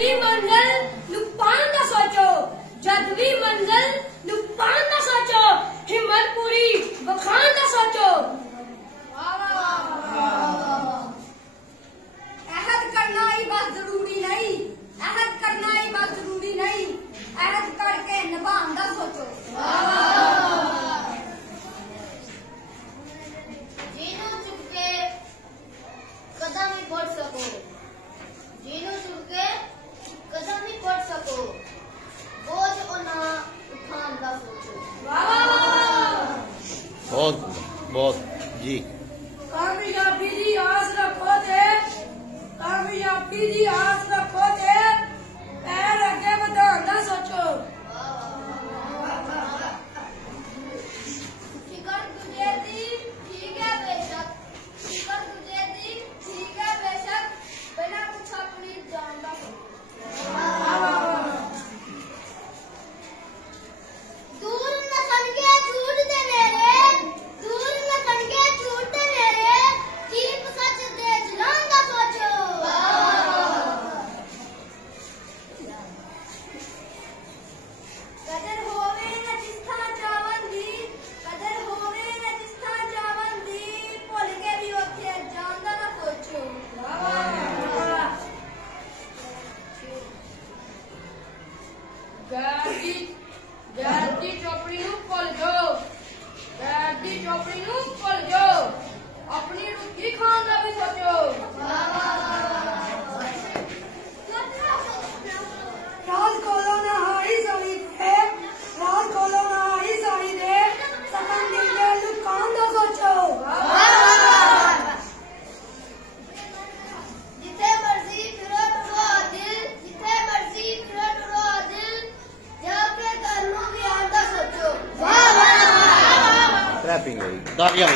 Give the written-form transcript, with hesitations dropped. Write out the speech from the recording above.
भी मंजिल नु पान ना सोचो, जद भी मंजिल नु पान ना सोचो, हिम्मत पूरी बखान ना सोचो। अहद करना ही बस जरूरी नहीं, अहद करना ही बस जरूरी नहीं, अहद करके निभाना सोचो। जीनो चुप के कदम ही बढ़ सको, जीनो चुप के कदम ही बढ़ सको, बोझ और ना उठाना सोचो। बहुत जी। कामयाबी दी आस रखो ते, कामयाबी दी आस रखो ते, पैर अगे बढ़ाना सोचो। फिकर तुझे दी ठीक है बेशक, फिकर तुझे दी ठीक है बेशक, बिना कुछ अपनी जान का दूर न कनके झूठ दे मेरे, दूर न कनके झूठ दे मेरे, ठीक सच दे जलान का सोचो। कदर होवे न जिस्था चावन दी, कदर होवे न जिस्था चावन दी, भुल के भी उथे जान दा ना सोचो। गैर दी चौपड़ी नू भुल जाओ, गैर दी चौपड़ी नू भुल जाओ, अपनी रुखी खान का भी सोचो। राज खोलो ना हारी सोनी दे, राज खोलो ना हारी सोनी दे, सकन दिल दे लुकान दा सोचो। जिथे मर्जी फिरो टुरो दिल, जिथे मर्जी फिरो टुरो दिल, जाके कर लो भी आंदा सोचो। ट्रैपिंग है, दारियां